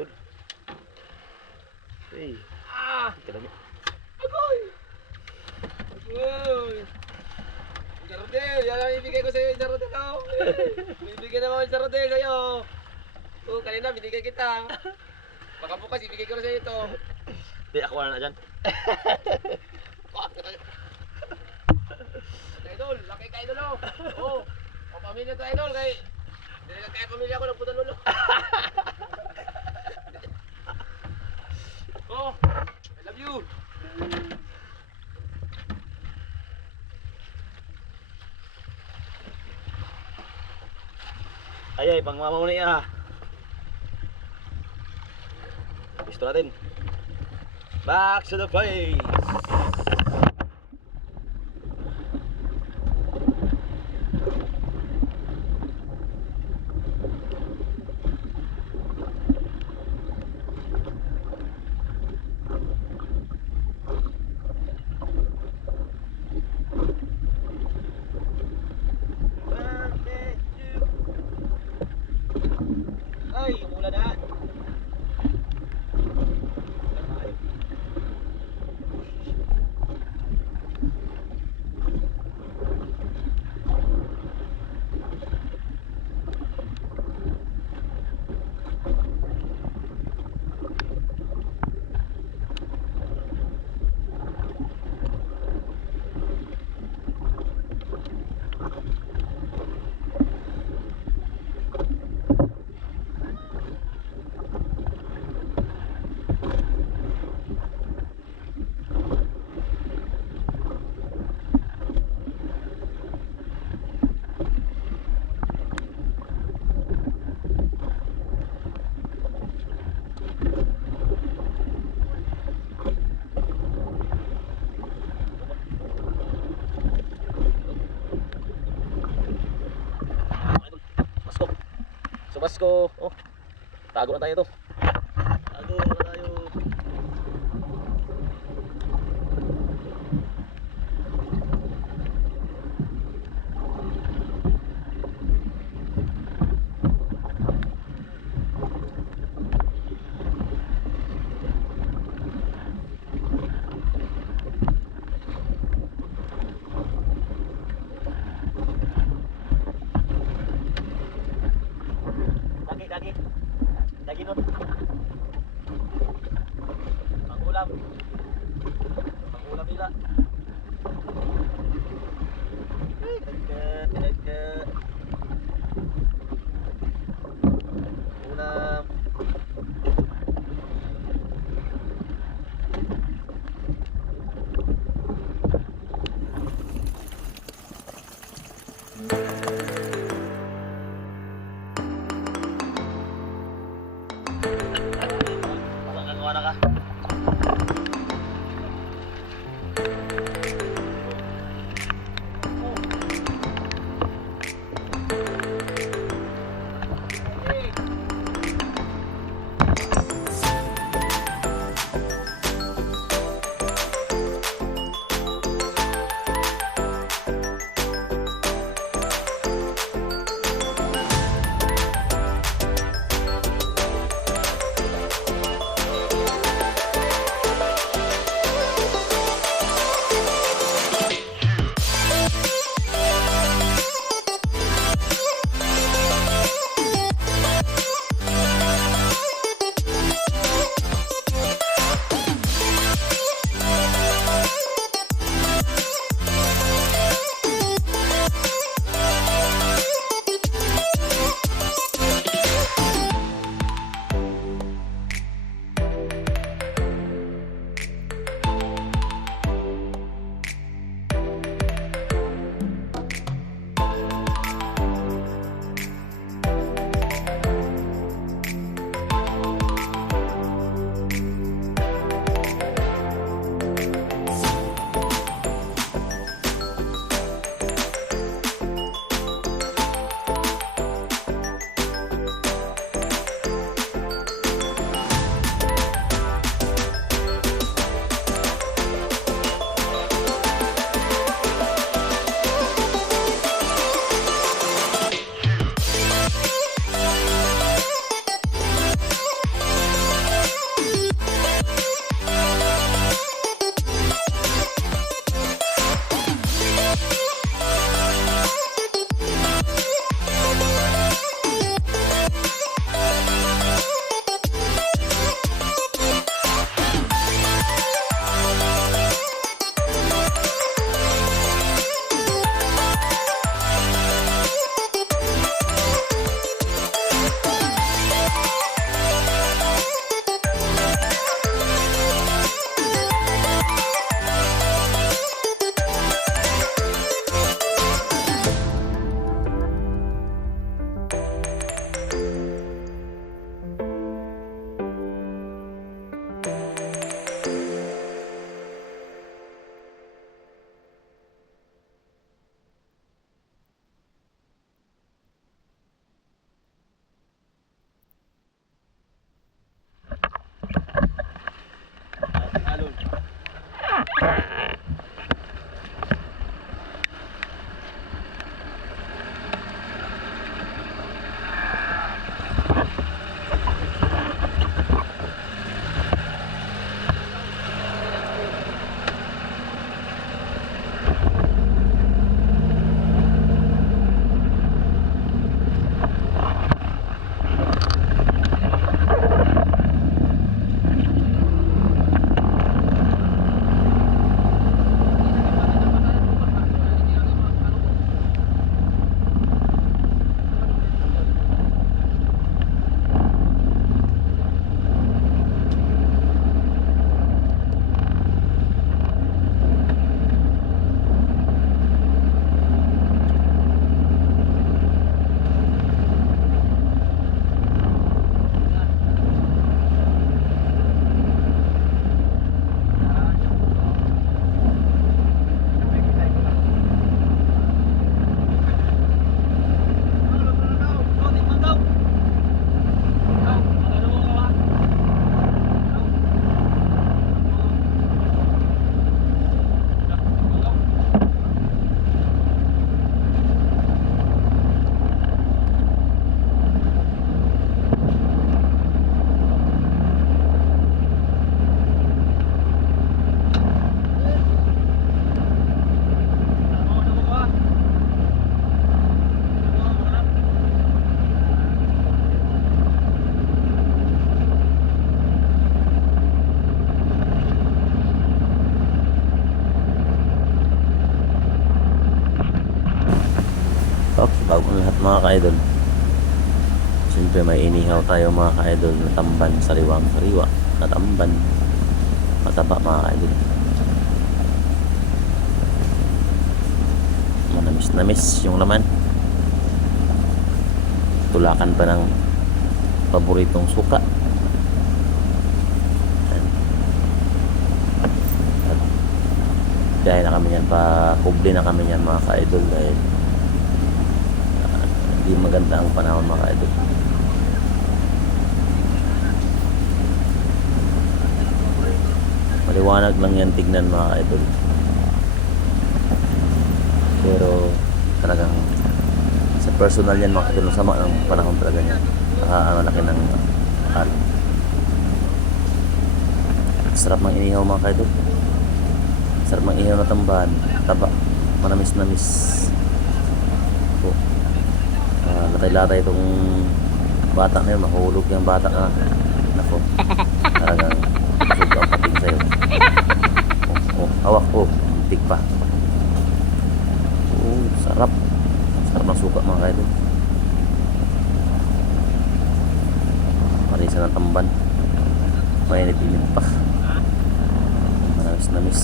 idol? Hey, Ah! niya. Agoy! Agoy! Jarodel! Yan ang ibigay ko sa'yo, Jarodel, oh! Bibigyan naman yung Jarodel sa'yo! Oo, kanina binigay kita. Baka bukas ibigay ko na sa'yo ito. Di, ako na na dyan. Idol, laki ka idol, oh! Oo! O, pamilya to, idol, kay... Kaya pamilya ko, Ay, pang mamamuni ah. Gusto natin. Back to the place. Ay, umulan na. Basko. So Basko, oh. Tago na tayo to. Mga ka-idol. Siyempre may inihaw tayo mga ka-idol na tamban, sariwang sariwa, na tamban. Mataba mga ka-idol. Manamis-namis yung laman. Tulakan pa ng paboritong suka. Dahil na kami yan, pa kubli na kami yan mga ka-idol dahil ah, hindi maganda ang panahon mga ka-idol. Maliwanag lang yan tignan mga ka-idol. Pero talagang sa personal yan mga ka-idol, sama ng panahon talaga yan. Ah, ang laki ng alon. Sarap ng inihaw mga ka-idol. Sarap ng ihaw na tambahan. Taba. Manamis-namis. Po. Latay-latay itong bata na yun. Mahulog yung bata na. Nako. Talagang busog ang pating sa'yo. Oh, oh, hawak ko. Muntik pa. Oh, sarap. Sarap ng suka mga kaidol. Marisa ng tamban. Mainit-init pa. Manamis-namis.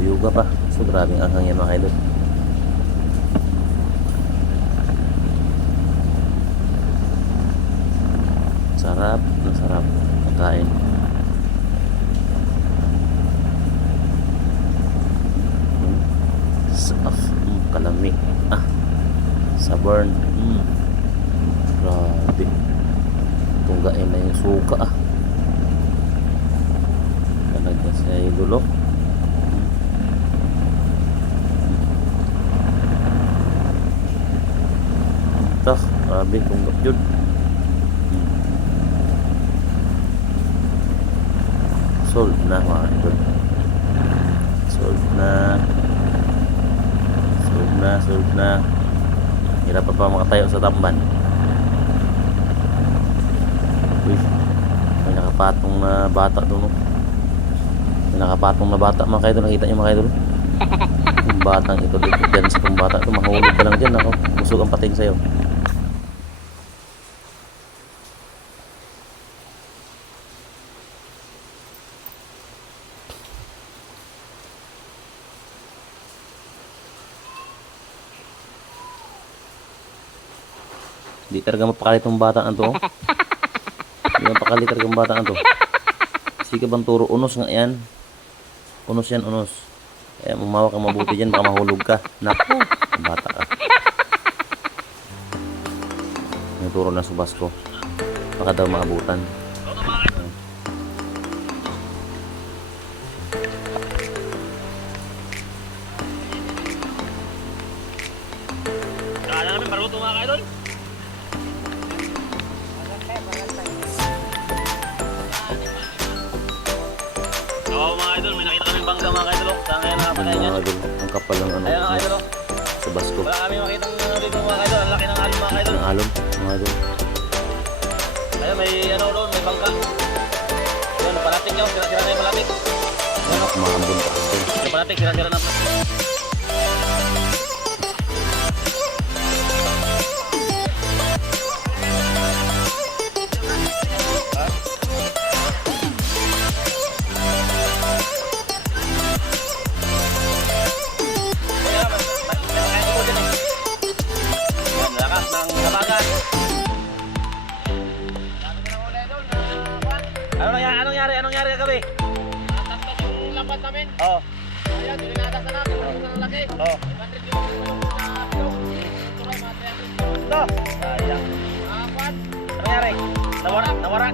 Uyuga pa. So grabe ang anghang yan mga kaidol. Sarap. Ang sarap. Ang kain. Hmm. Sarap. Mm, kalami. Ah. Sabern. Mm. Grabe. Tunggain na yung suka ah. Talaga sa idolo. Ito, grabe tunggak yun. Solve na mga idol. Solve na. Solve na, solve na. Hirap pa pa makatayo sa tamban. Uy, may nakapatong na bata doon. oh. May nakapatong na bata mga kaidol. Nakita niyo mga kaidol? Yung batang ito dito dyan sa kong bata ito. Mahulog ka lang dyan. Ako, busog ang pating sa'yo. Di talaga mapakalit ang bata na to. oh. Di mapakalit talaga ang bata na to. Sige bang turo, unos nga yan. Unos yan, unos. Kaya umawa ka mabuti dyan, baka mahulog ka. Naku, bata ka. Yung turo na subas ko. Baka daw maabutan. Sira-sira na oh. Ito kayo, mga 300 kilo. Ito. Sayang. Ah. Ano nangyari? Nawara, nawara.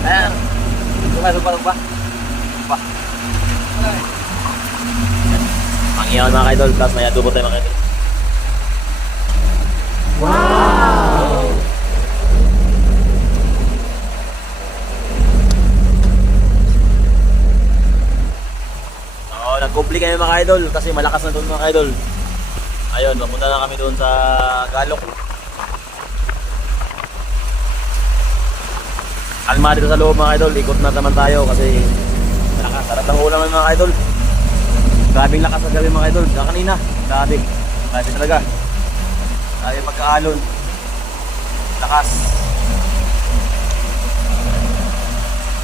Ayan. Supa, supa, supa. Supa. Mangiyawan mga kaidol, tapos may adobo tayo mga kaidol. Oo, nag-compli kami mga idol kasi malakas na doon mga idol. Ayun, papunta na kami doon sa Galok. Kalma dito sa loob mga idol, ikot na naman tayo kasi malakas. Sarap ng ulam mga idol. Grabing lakas ng gabi mga idol. Kaya kanina, grabe. Grabe talaga. Grabe pagkaalon. Lakas.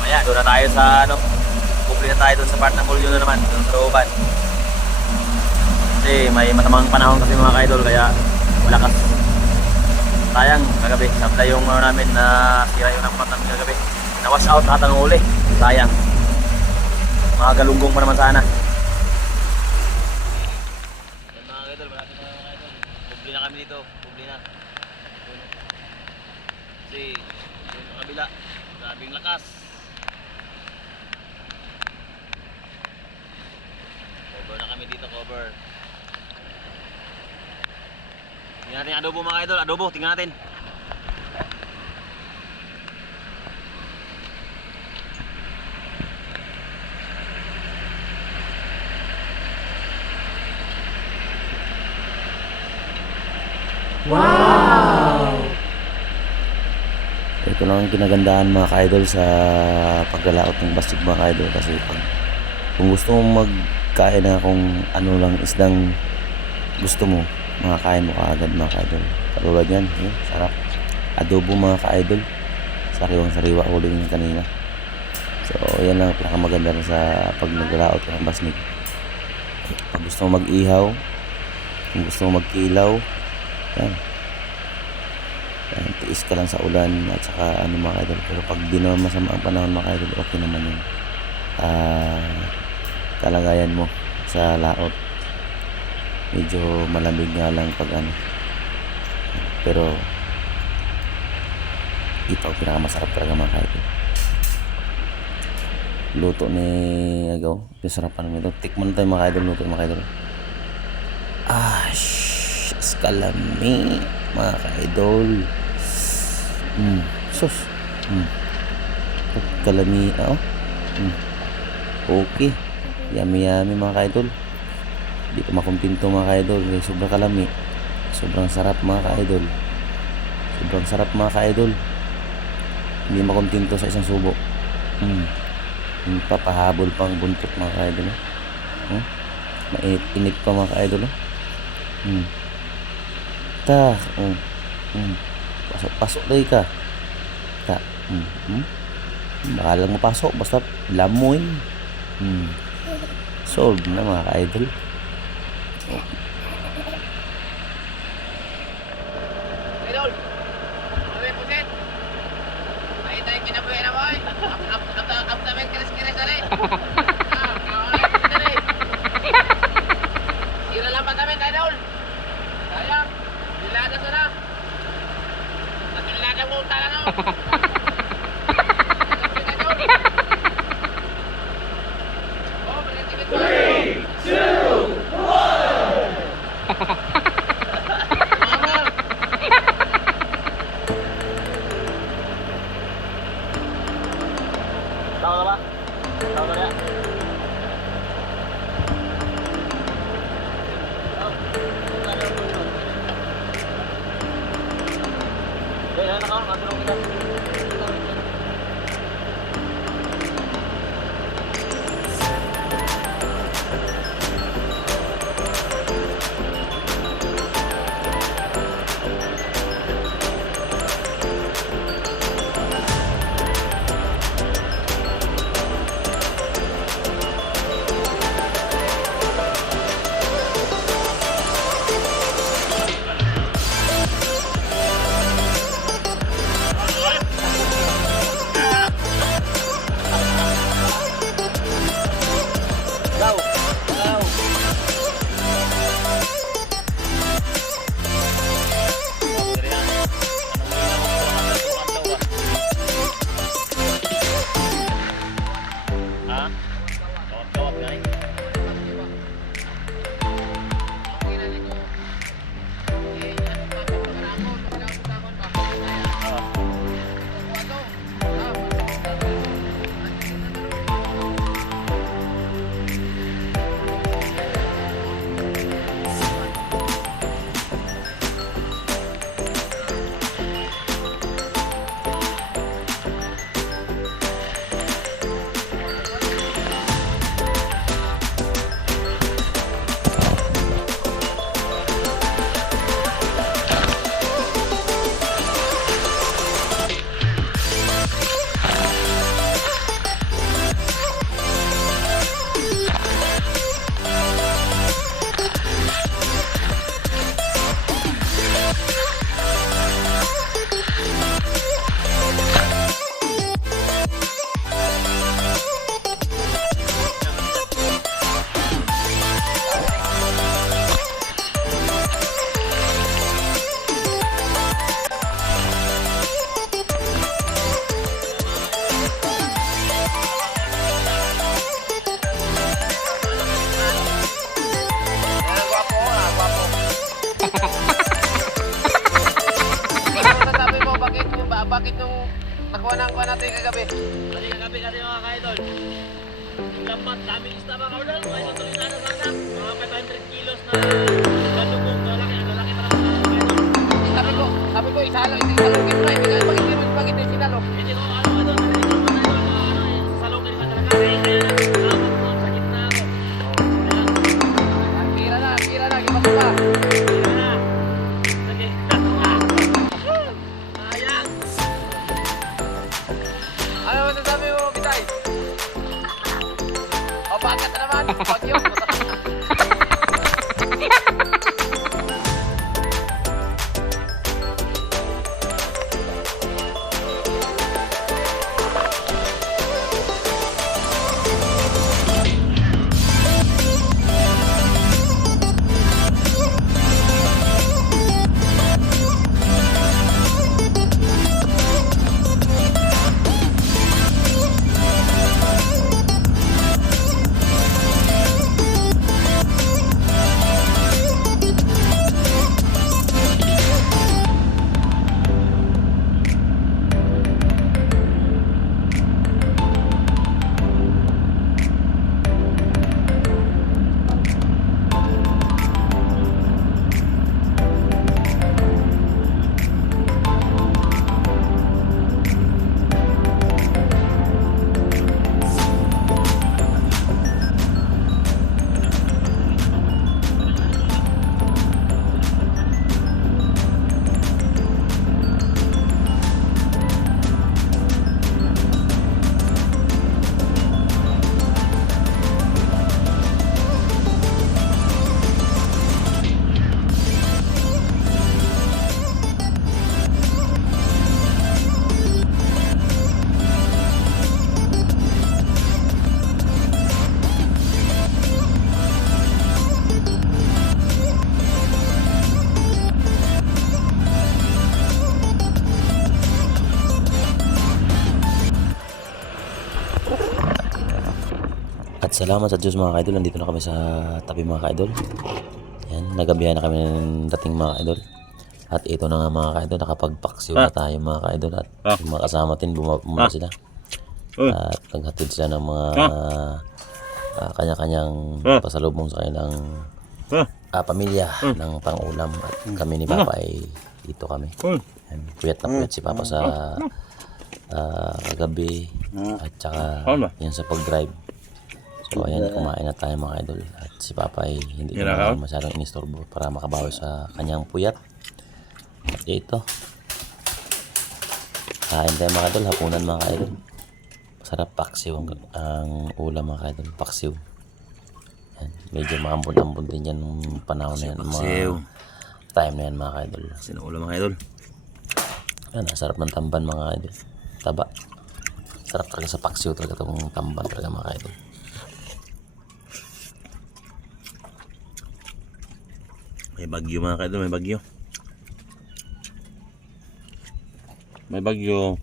Maya, doon na tayo sa ano, Kumple na tayo doon sa part ng Mulyo na naman, doon sa looban. Kasi may masamang panahon kasi mga idol, kaya malakas. Sayang, kagabi, sablay yung ano namin na sira yung nakumat namin kagabi. Na-wash out lahat ng uli. Sayang. Mga galunggong pa naman sana. Yan mga idol, malapit na na kami dito, kumple na. Sa kabila, grabing lakas. Cover na kami dito, cover. Tingnan natin adobo mga idol, adobo, tingnan natin. Ito lang ang kinagandahan mga ka-idol sa paglalaot ng basig mga ka-idol. Kasi pag kung gusto mong magkain na kung ano lang isdang gusto mo, makakain mo kaagad mga ka-idol. Katulad yan, yun, sarap. Adobo mga ka-idol. Sariwang sariwa ulit yung kanina. So, yan lang ang pinakamaganda rin sa pag naglalaot ka ng basnig. Pag gusto mo mag-ihaw, kung gusto mo magkilaw, yan, yan, tiis ka lang sa ulan at saka ano mga idol. Pero pag di naman masama ang panahon mga idol, okay naman yun. Ah, kalagayan mo sa laot. Medyo malamig nga lang pag ano. Pero ito ang pinakamasarap talaga mga idol. Luto ni Agaw. Pinasarapan namin ito. Tikman tayo mga idol. Luto mga idol. Ah, shh, eskalami mga ka-idol. Mm, sus. Mm. Kalami, oh. Mm. Okay. Yummy yummy mga ka-idol. Di ko makumpinto mga ka-idol. Sobrang kalami. Sobrang sarap mga ka-idol. Sobrang sarap mga ka-idol. Hindi makumpinto sa isang subo. Mm. Yung papahabol pang buntot mga ka-idol. Oh. Oh. Mainit-init pa mga ka-idol. Oh. Mm. Ta. Mm. Mm. Pasok, pasok dahil ka. Ta. Mm. Mm. Baka lang mapasok. Basta lamoy. Mm. Solve na mga ka-idol. Idol. 好的。Dapat daming isda mga ka-idol. May tutuloy na ano sana. Mga 500 kilos na salamat sa Diyos mga ka-idol. Nandito na kami sa tabi mga ka-idol. Yan, nagabihan na kami ng dating mga ka-idol. At ito na nga mga ka-idol, nakapagpaksiw na tayo mga ka-idol. At yung mga kasama din, bumaba sila. At naghatid sila ng mga ah, kanya-kanyang pasalubong sa kanilang ah, pamilya ng pangulam. At kami ni Papa ay dito kami. Yan, puyat na puyat si Papa sa ah, kagabi at saka yan sa pag-drive. So ayan, kumain na tayo mga idol. At si Papa ay hindi na masyadong inistorbo para makabawi sa kanyang puyat. At ito. Kain tayo mga idol, hapunan mga idol. Masarap paksiw ang, ang ulam mga idol, paksiw. Yan, medyo maambon-ambon din yan nung panahon na yan. Mga time na yan mga idol. Sino ulam mga idol? Yan, sarap ng tamban mga idol. Taba. Sarap talaga sa paksiw talaga itong tamban talaga mga idol. May bagyo mga idol, may bagyo. May bagyo.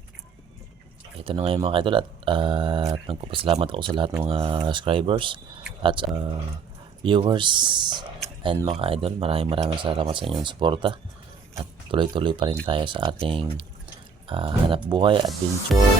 ito na ngayon mga kaidol at, at nagpapasalamat ako sa lahat ng mga subscribers at uh, viewers and mga kaidol maraming maraming salamat sa inyong suporta at tuloy-tuloy pa rin tayo sa ating ah, hanap buhay adventure